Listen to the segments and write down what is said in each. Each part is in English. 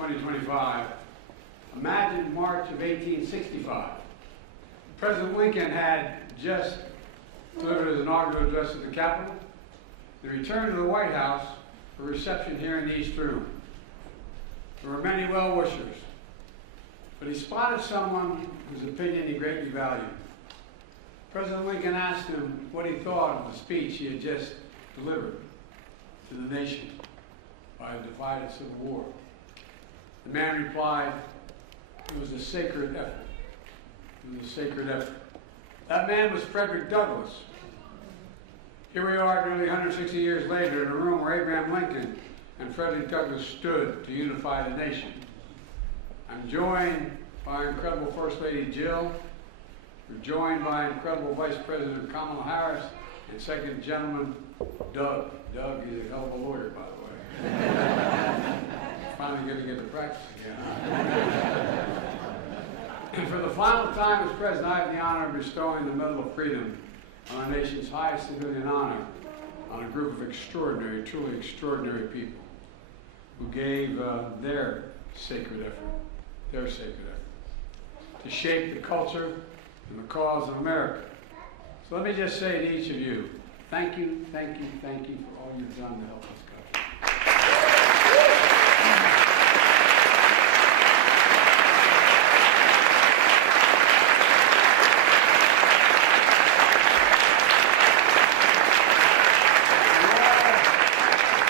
2025. Imagine March of 1865. President Lincoln had just delivered his inaugural address at the Capitol. He returned to the White House for a reception here in the East Room. There were many well-wishers, but he spotted someone whose opinion he greatly valued. President Lincoln asked him what he thought of the speech he had just delivered to the nation by a divided civil war. The man replied, "It was a sacred effort. It was a sacred effort." That man was Frederick Douglass. Here we are nearly 160 years later in a room where Abraham Lincoln and Frederick Douglass stood to unify the nation. I'm joined by our incredible First Lady Jill. We're joined by incredible Vice President Kamala Harris and Second Gentleman Doug. Doug is a hell of a lawyer, by the way. Finally going to get to practice again. And for the final time as President, I have the honor of bestowing the Medal of Freedom on our nation's highest civilian honor on a group of extraordinary, truly extraordinary people who gave their sacred effort, to shape the culture and the cause of America. So let me just say to each of you, thank you, thank you, thank you for all you've done to help us go.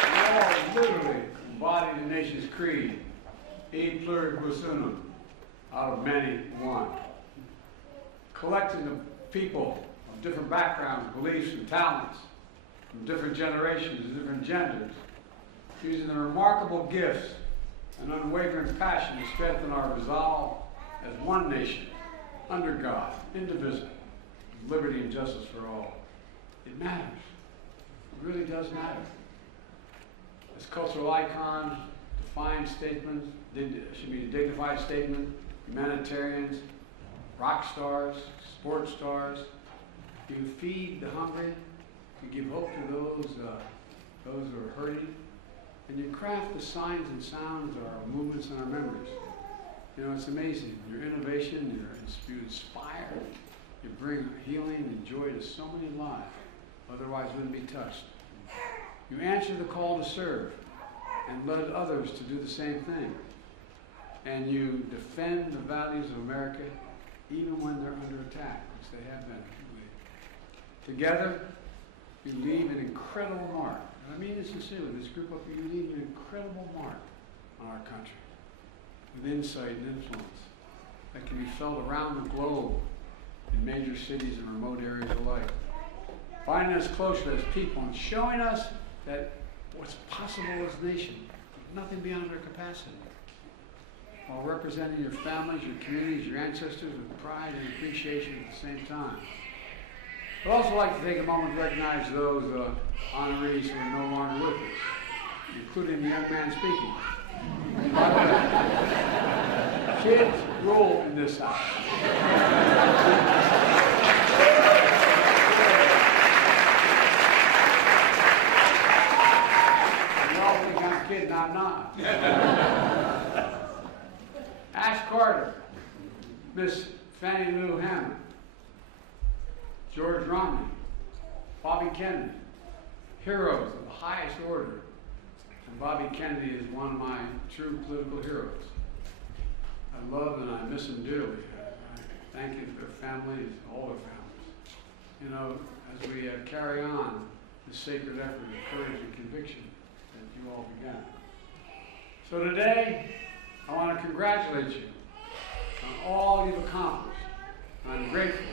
You all literally embody the nation's creed, e pluribus unum, out of many one. Collecting the people of different backgrounds, beliefs, and talents, from different generations and different genders, using their remarkable gifts and unwavering passion to strengthen our resolve as one nation, under God, indivisible, with liberty and justice for all. It matters. It really does matter. As cultural icons, defined statements, should be a dignified statement, humanitarians, rock stars, sports stars. You feed the hungry. You give hope to those who are hurting. And you craft the signs and sounds of our movements and our memories. You know, it's amazing. Your innovation, you inspire, you bring healing and joy to so many lives, otherwise wouldn't be touched. You answer the call to serve and led others to do the same thing. And you defend the values of America even when they're under attack, which they have been. Together, you leave an incredible mark. And I mean this sincerely, this group of you leave an incredible mark on our country with insight and influence that can be felt around the globe in major cities and remote areas alike. Finding us closer as people and showing us that what's possible as a nation, nothing beyond our capacity. While representing your families, your communities, your ancestors with pride and appreciation at the same time. I'd also like to take a moment to recognize those honorees who are no longer with us, including the young man speaking. By the way, kids rule in this house. You all think I'm kidding, I'm not. Ash Carter, Miss Fannie Lou Hammond, George Romney, Bobby Kennedy, heroes of the highest order. And Bobby Kennedy is one of my true political heroes. I love and I miss him dearly. I thank him for their families, all their families. You know, as we carry on this sacred effort of courage and conviction that you all began. So today, I want to congratulate you on all you've accomplished. I'm grateful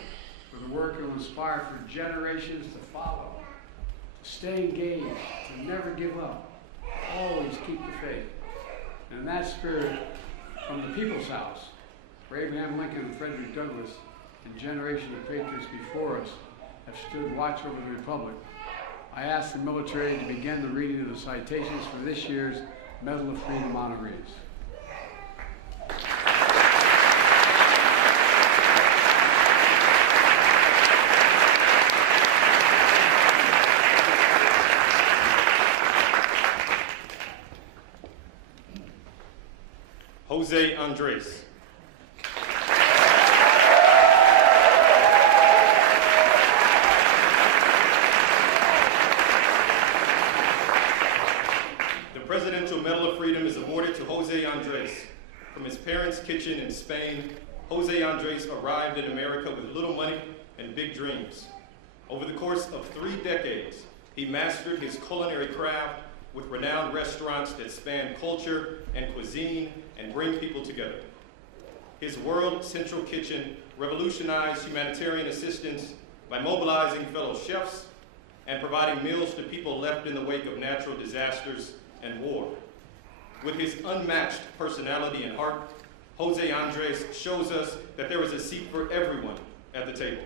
for the work you'll inspire for generations to follow, to stay engaged, to never give up, always keep the faith. And in that spirit, from the People's House, where Abraham Lincoln and Frederick Douglass and generations of patriots before us have stood watch over the Republic, I ask the military to begin the reading of the citations for this year's Medal of Freedom honorees. Andrés. The Presidential Medal of Freedom is awarded to José Andrés. From his parents' kitchen in Spain, José Andrés arrived in America with little money and big dreams. Over the course of 3 decades, he mastered his culinary craft with renowned restaurants that span culture and cuisine and bring people together. His World Central Kitchen revolutionized humanitarian assistance by mobilizing fellow chefs and providing meals to people left in the wake of natural disasters and war. With his unmatched personality and heart, José Andrés shows us that there is a seat for everyone at the table.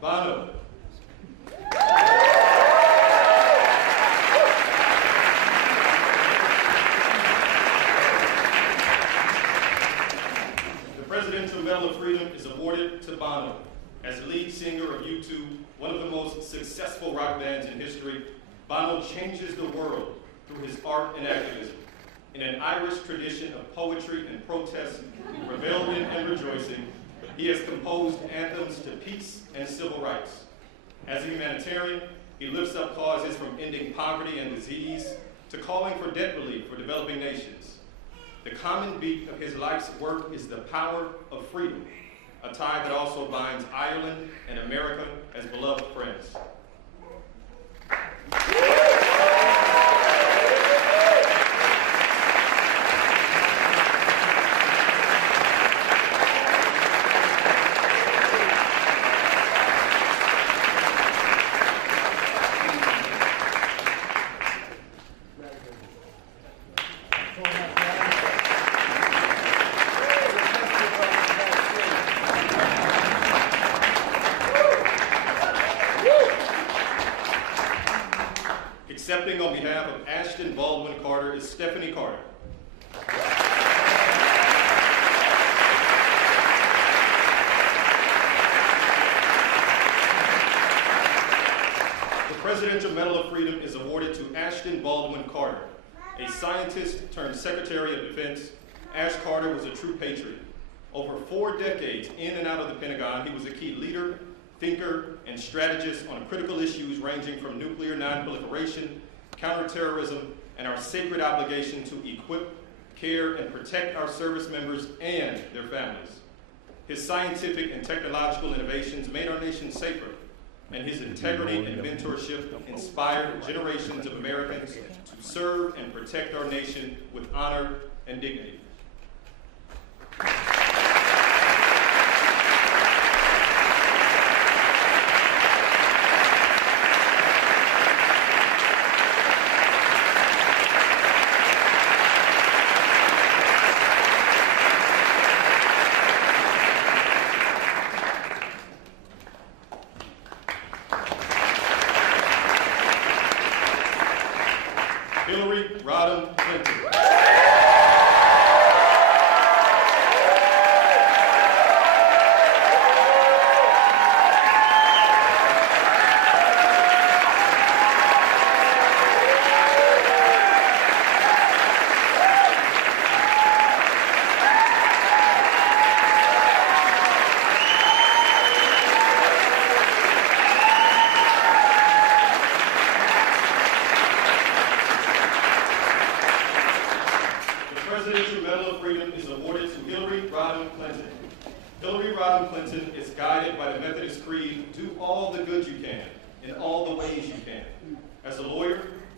Bono. The Presidential Medal of Freedom is awarded to Bono. As lead singer of U2, one of the most successful rock bands in history, Bono changes the world through his art and activism. In an Irish tradition of poetry and protest, rebellion and rejoicing, he has composed anthems to peace and civil rights. As a humanitarian, he lifts up causes from ending poverty and disease to calling for debt relief for developing nations. The common beat of his life's work is the power of freedom, a tie that also binds Ireland and America as beloved friends. Accepting on behalf of Ashton Baldwin Carter is Stephanie Carter. The Presidential Medal of Freedom is awarded to Ashton Baldwin Carter. A scientist turned Secretary of Defense, Ash Carter was a true patriot. Over 4 decades in and out of the Pentagon, he was a key leader, thinker, and strategist on critical issues ranging from nuclear non-proliferation, counterterrorism, and our sacred obligation to equip, care, and protect our service members and their families. His scientific and technological innovations made our nation safer, and his integrity and mentorship inspired generations of Americans to serve and protect our nation with honor and dignity.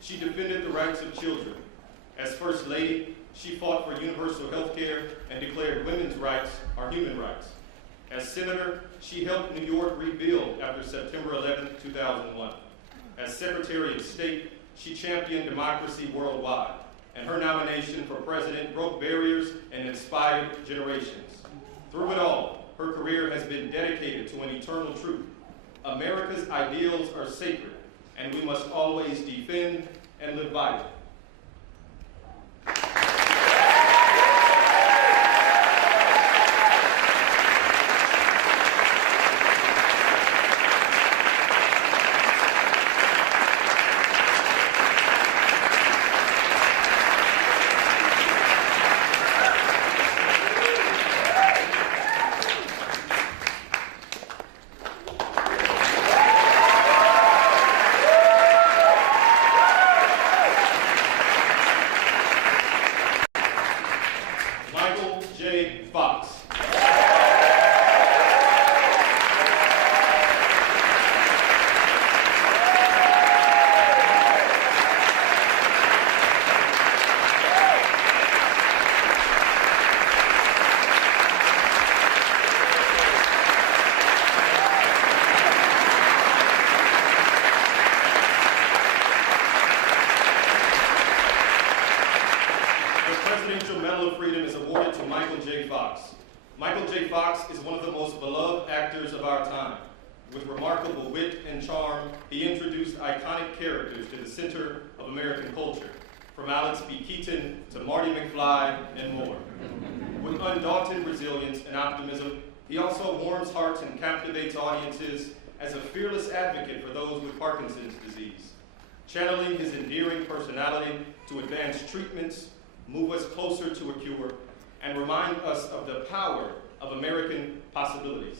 She defended the rights of children. As First Lady, she fought for universal health care and declared women's rights are human rights. As senator, she helped New York rebuild after September 11, 2001. As Secretary of State, she championed democracy worldwide, and her nomination for president broke barriers and inspired generations. Through it all, her career has been dedicated to an eternal truth. America's ideals are sacred, and we must always defend and live by them. With remarkable wit and charm, he introduced iconic characters to the center of American culture, from Alex B. Keaton to Marty McFly and more. With undaunted resilience and optimism, he also warms hearts and captivates audiences as a fearless advocate for those with Parkinson's disease, channeling his endearing personality to advance treatments, move us closer to a cure, and remind us of the power of American possibilities.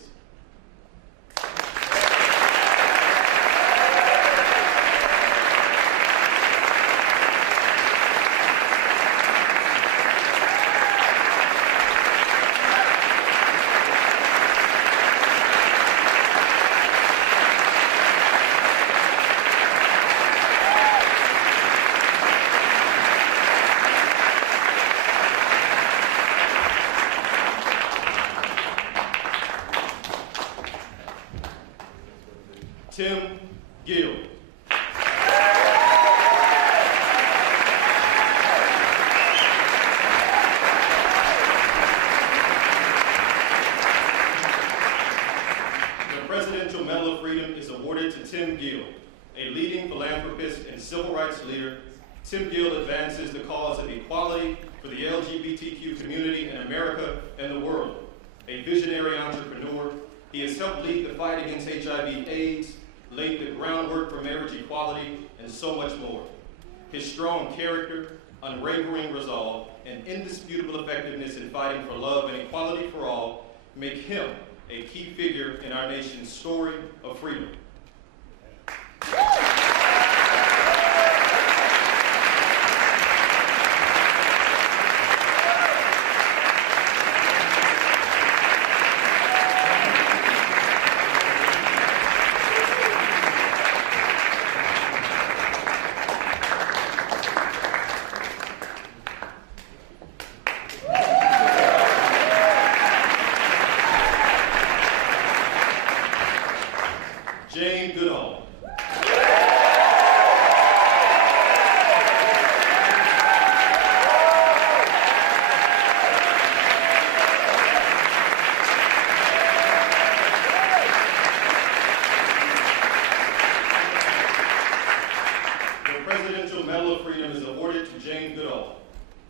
Tim Gill. The Presidential Medal of Freedom is awarded to Tim Gill, a leading philanthropist and civil rights leader. Tim Gill advances the cause of equality for the LGBTQ community in America and the world. A visionary entrepreneur, he has helped lead the fight against HIV/AIDS, laid the groundwork for marriage equality, and so much more. His strong character, unwavering resolve, and indisputable effectiveness in fighting for love and equality for all make him a key figure in our nation's story of freedom. Jane Goodall. The Presidential Medal of Freedom is awarded to Jane Goodall.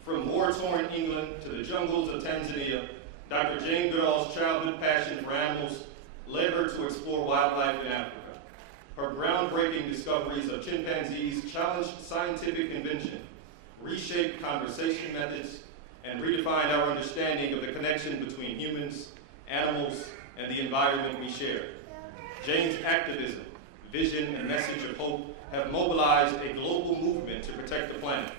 From war-torn England to the jungles of Tanzania, Dr. Jane Goodall's childhood passion for animals led her to explore wildlife in Africa. Her groundbreaking discoveries of chimpanzees challenged scientific convention, reshaped conversation methods, and redefined our understanding of the connection between humans, animals, and the environment we share. Jane's activism, vision, and message of hope have mobilized a global movement to protect the planet.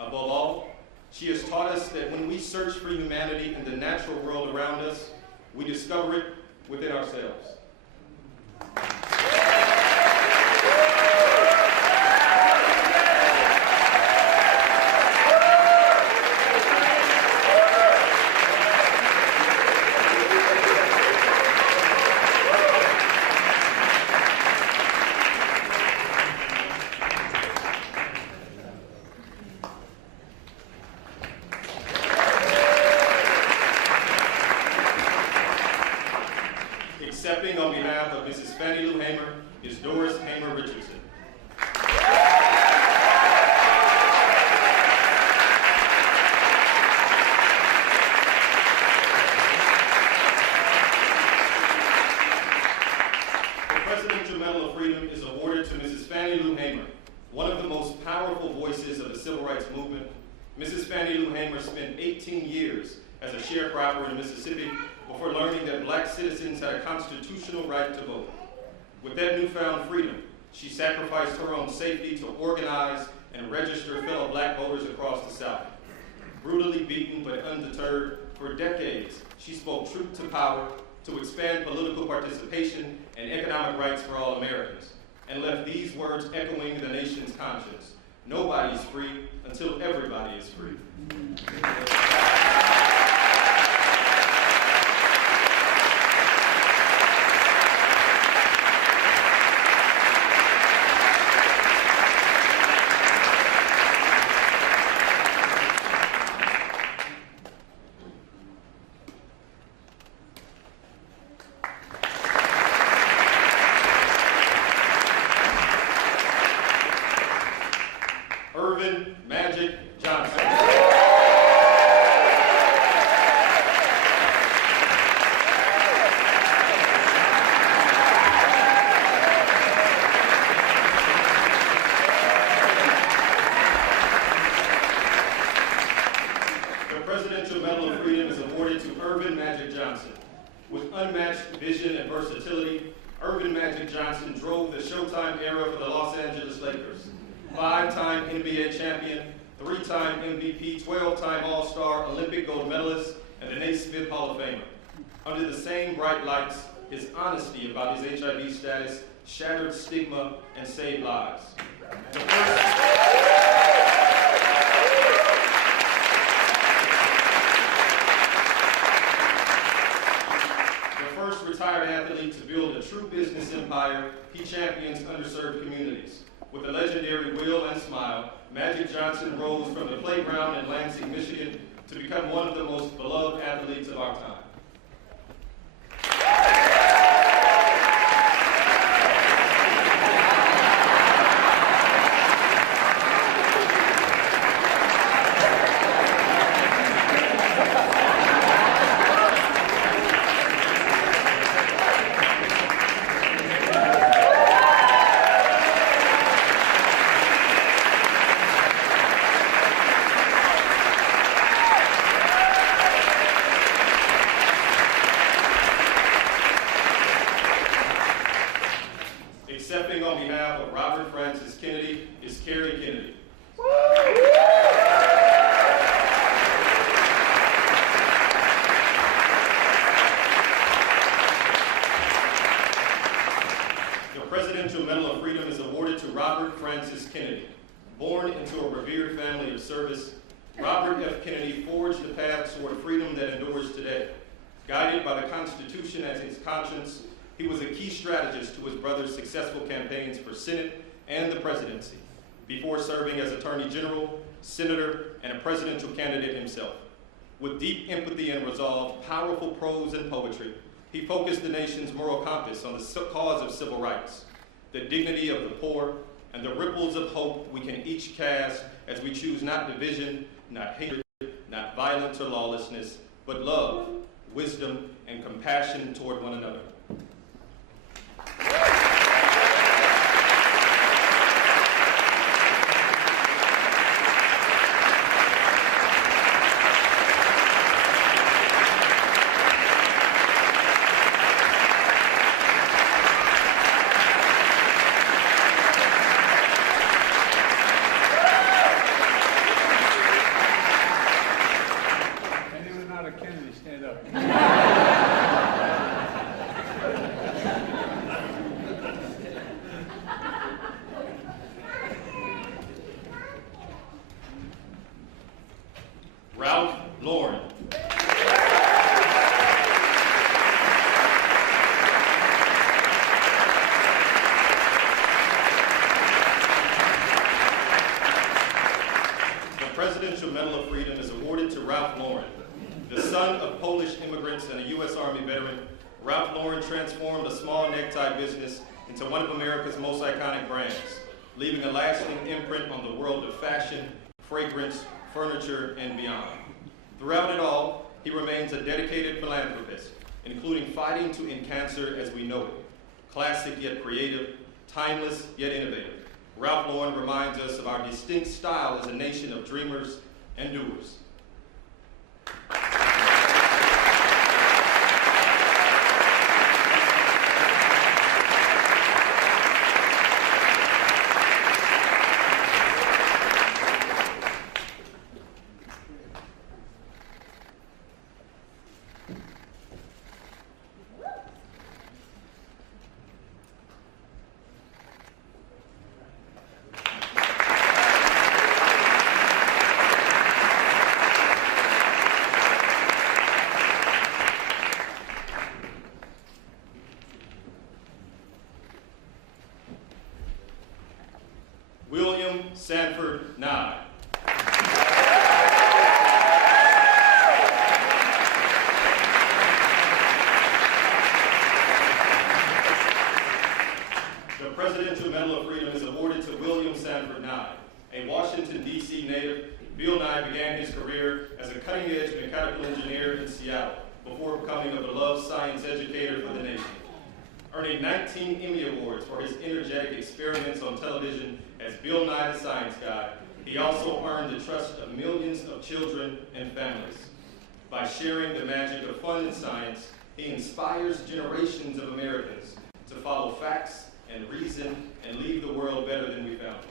Above all, she has taught us that when we search for humanity in the natural world around us, we discover it within ourselves. is Doris Hamer Richardson. The Presidential Medal of Freedom is awarded to Mrs. Fannie Lou Hamer, one of the most powerful voices of the civil rights movement. Mrs. Fannie Lou Hamer spent 18 years as a sharecropper in Mississippi before learning that black citizens had a constitutional right to vote. With that newfound freedom, she sacrificed her own safety to organize and register fellow black voters across the South. Brutally beaten but undeterred, for decades, she spoke truth to power to expand political participation and economic rights for all Americans, and left these words echoing the nation's conscience: nobody is free until everybody is free. Magic Johnson. The Presidential Medal of Freedom is awarded to Irvin Magic Johnson. With unmatched vision and versatility, Irvin Magic Johnson drove the Showtime era for the Los Angeles Lakers. 5-time NBA champion, 3-time MVP, 12-time All-Star, Olympic gold medalist, and the Naismith Hall of Famer. Under the same bright lights, his honesty about his HIV status shattered stigma and saved lives. The first retired athlete to build a true business empire, he champions underserved communities. With a legendary will and smile, Magic Johnson rose from the playground in Lansing, Michigan, to become one of the most beloved athletes of our time. Accepting on behalf of Robert Francis Kennedy is Carrie Kennedy. The Presidential Medal of Freedom is awarded to Robert Francis Kennedy. Born into a revered family of service, Robert F. Kennedy forged the path toward freedom that endures today. Guided by the Constitution as his conscience, he was a key strategist to his brother's successful campaigns for Senate and the presidency, before serving as Attorney General, Senator, and a presidential candidate himself. With deep empathy and resolve, powerful prose and poetry, he focused the nation's moral compass on the cause of civil rights, the dignity of the poor, and the ripples of hope we can each cast as we choose not division, not hatred, not violence or lawlessness, but love, wisdom, and compassion toward one another. Anyone not a Kennedy, stand up. Ralph Lauren. The Presidential Medal of Freedom is awarded to Ralph Lauren. The son of Polish immigrants and a U.S. Army veteran, Ralph Lauren transformed a small necktie business into one of America's most iconic brands, leaving a lasting imprint on the world of fashion, fragrance, furniture, and beyond. Throughout it all, he remains a dedicated philanthropist, including fighting to end cancer as we know it. Classic yet creative, timeless yet innovative, Ralph Lauren reminds us of our distinct style as a nation of dreamers and doers. Sanford Nye. The Presidential Medal of Freedom is awarded to William Sanford Nye. A Washington, D.C. native, Bill Nye began his career as a cutting-edge mechanical engineer in Seattle before becoming a beloved science educator for the nation. Earning 19 Emmy Awards for his energetic experiments on television as Bill Nye the Science Guy, he also earned the trust of millions of children and families. By sharing the magic of fun and science, he inspires generations of Americans to follow facts and reason and leave the world better than we found it.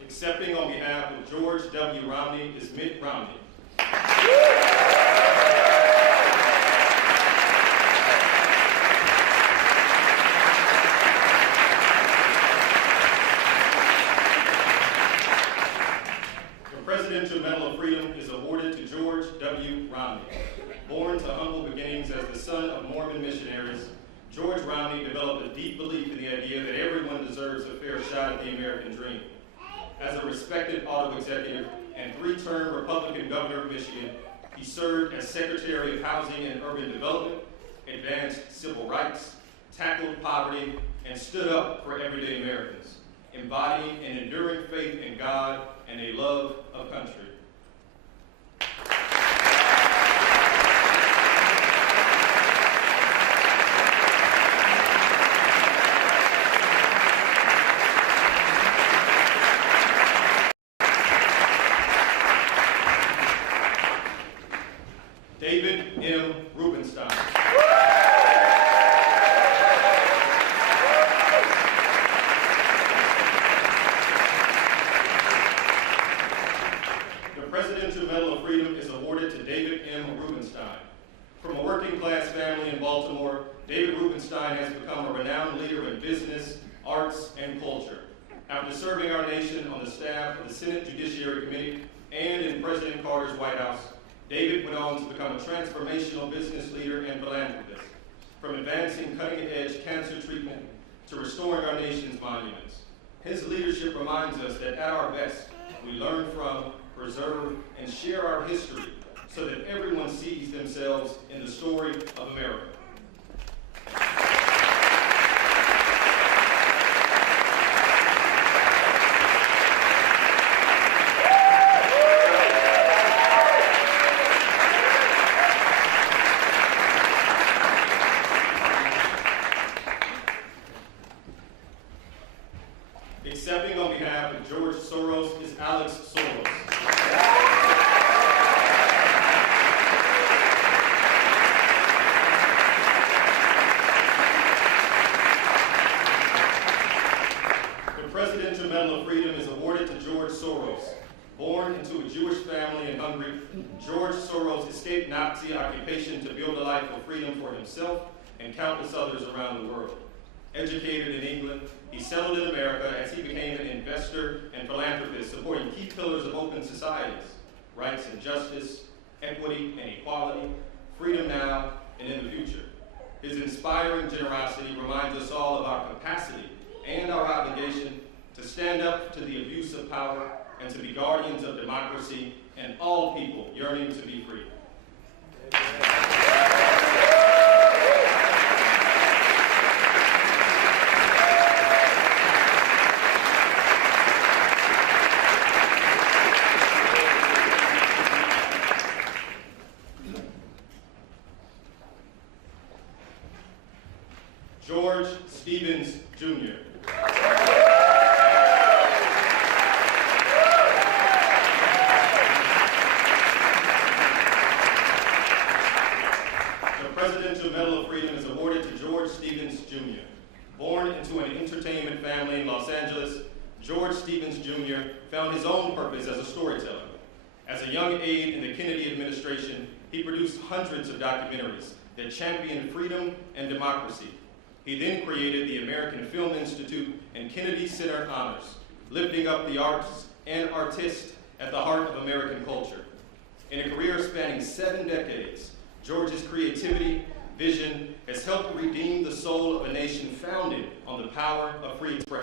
Accepting on behalf of George W. Romney is Mitt Romney. The Presidential Medal of Freedom is awarded to George W. Romney. Born to humble beginnings as the son of Mormon missionaries, George Romney developed a deep belief in the idea that everyone deserves a fair shot at the American dream. As a respected auto executive and three-term Republican governor of Michigan, he served as Secretary of Housing and Urban Development, advanced civil rights, tackled poverty, and stood up for everyday Americans, embodying an enduring faith in God and a love of country. David M. Rubenstein. The Presidential Medal of Freedom is awarded to David M. Rubenstein. From a working-class family in Baltimore, David Rubenstein has become a renowned leader in business, arts, and culture. After serving our nation on the staff of the Senate Judiciary Committee and in President Carter's White House, David went on to become a transformational business leader and philanthropist, from advancing cutting-edge cancer treatment to restoring our nation's monuments. His leadership reminds us that at our best, we learn from, preserve, and share our history so that everyone sees themselves in the story of America. Accepting on behalf of George Soros is Alex Soros. The Presidential Medal of Freedom is awarded to George Soros. Born into a Jewish family in Hungary, George Soros escaped Nazi occupation to build a life of freedom for himself and countless others around the world. Educated in England, he settled in America as he became an investor and philanthropist, supporting key pillars of open societies: rights and justice, equity and equality, freedom now and in the future. His inspiring generosity reminds us all of our capacity and our obligation to stand up to the abuse of power and to be guardians of democracy and all people yearning to be free. George Stevens, Jr. The Presidential Medal of Freedom is awarded to George Stevens, Jr. Born into an entertainment family in Los Angeles, George Stevens, Jr. found his own purpose as a storyteller. As a young aide in the Kennedy administration, he produced hundreds of documentaries that championed freedom and democracy. He then created the American Film Institute and Kennedy Center Honors, lifting up the arts and artists at the heart of American culture. In a career spanning 7 decades, George's creativity, vision has helped redeem the soul of a nation founded on the power of free expression.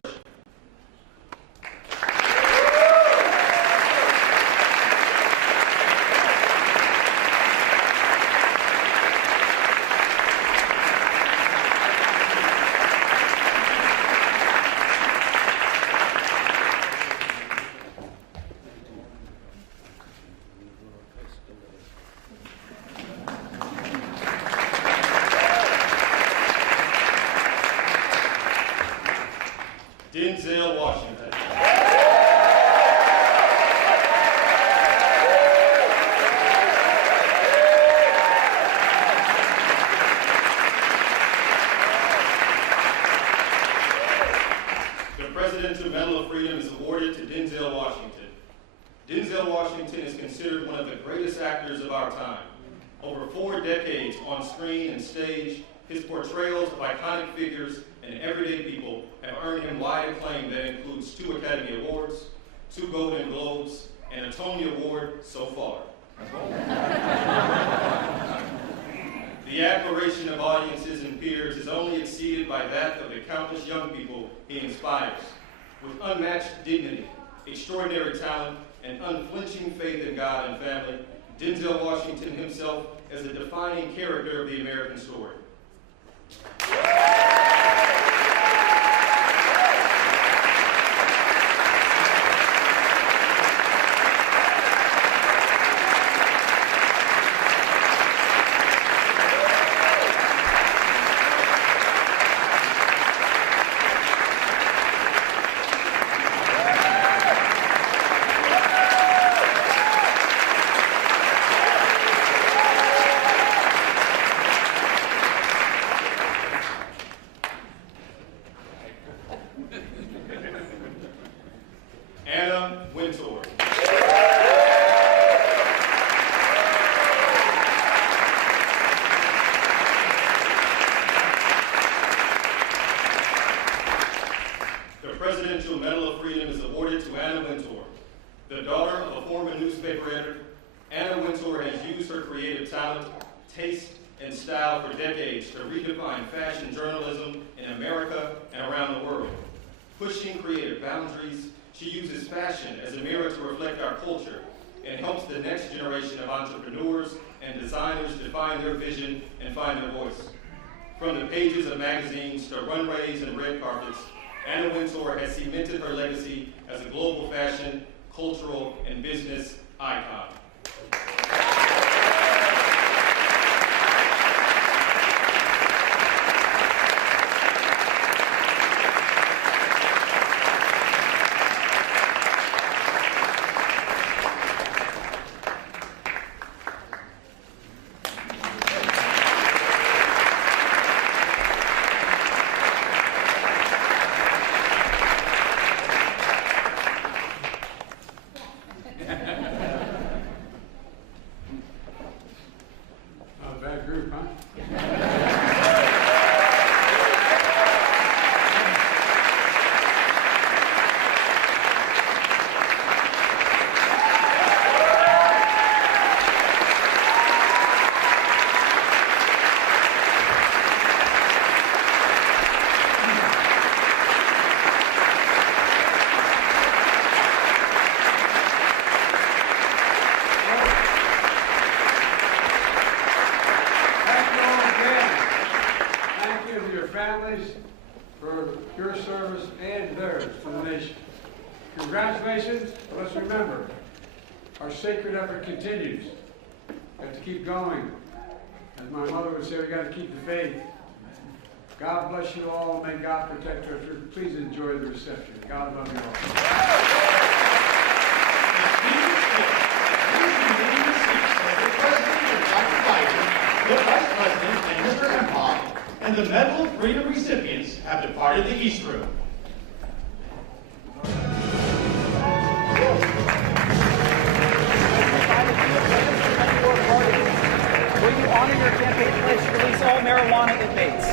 Denzel Washington. The Presidential Medal of Freedom is awarded to Denzel Washington. Denzel Washington is considered one of the greatest actors of our time. Over 4 decades on screen and stage, his portrayals of iconic figures and everyday people have earned him wide acclaim that includes 2 Academy Awards, 2 Golden Globes, and a Tony Award so far. The admiration of audiences and peers is only exceeded by that of the countless young people he inspires. With unmatched dignity, extraordinary talent, and unflinching faith in God and family, Denzel Washington himself is a defining character of the American story. Anna Wintour. The Presidential Medal of Freedom is awarded to Anna Wintour. The daughter of a former newspaper editor, Anna Wintour has used her creative talent, taste, and style for decades to redefine fashion journalism in America and around the world. Pushing creative boundaries, she uses fashion as a mirror to reflect our culture and helps the next generation of entrepreneurs and designers define their vision and find their voice. From the pages of magazines to runways and red carpets, Anna Wintour has cemented her legacy as a global fashion, cultural, and business icon. Not a bad group, huh? must remember, our sacred effort continues. We have to keep going. As my mother would say, we got to keep the faith. God bless you all, and may God protect our church. Please enjoy the reception. God love you all. The Vice President and Mr. Empire and the Medal of Freedom recipients have departed the East Room. Will you honor your campaign pledge to release all marijuana inmates?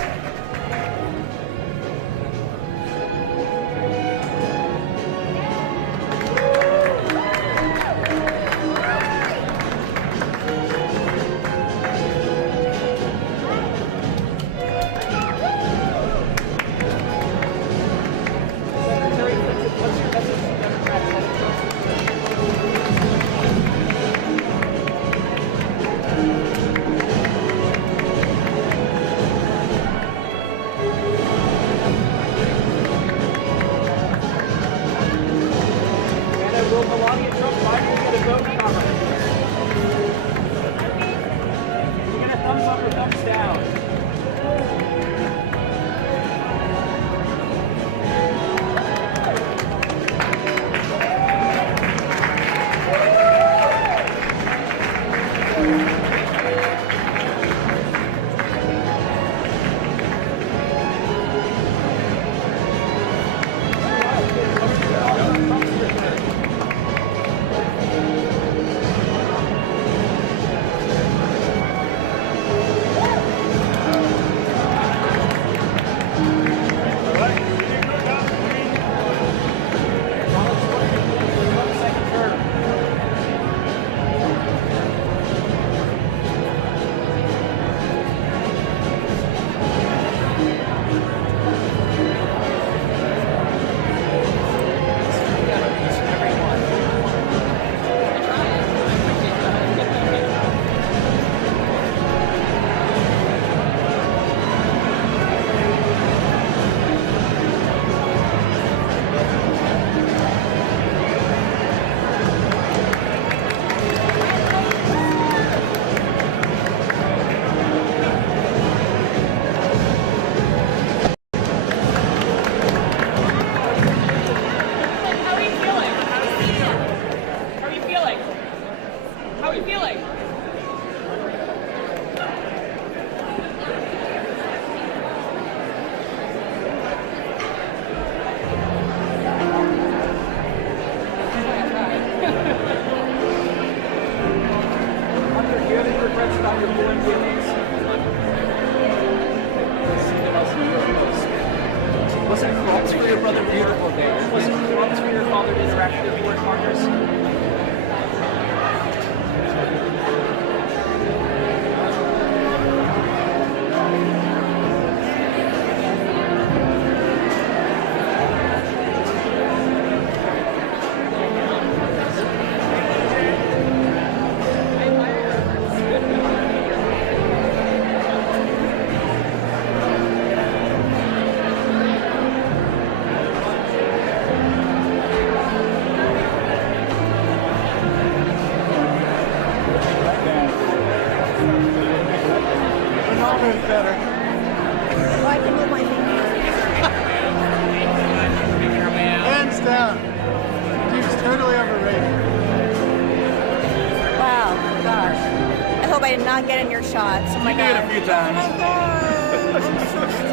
Get in your shots. Oh my You did God. it a few times. Oh my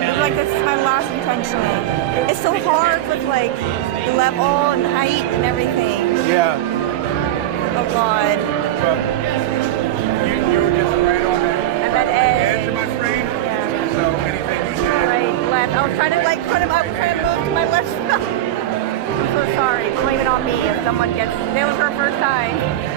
God. Like this is my last intention. It's so hard with like the level and height and everything. Yeah. Oh God. Well, you were just right on that. And that edge. Edge of my screen. Yeah. So anything you said. Right, left. I was trying to like put him up, trying to move to my left side. I'm so sorry. Blame it on me if someone gets. It was her first time.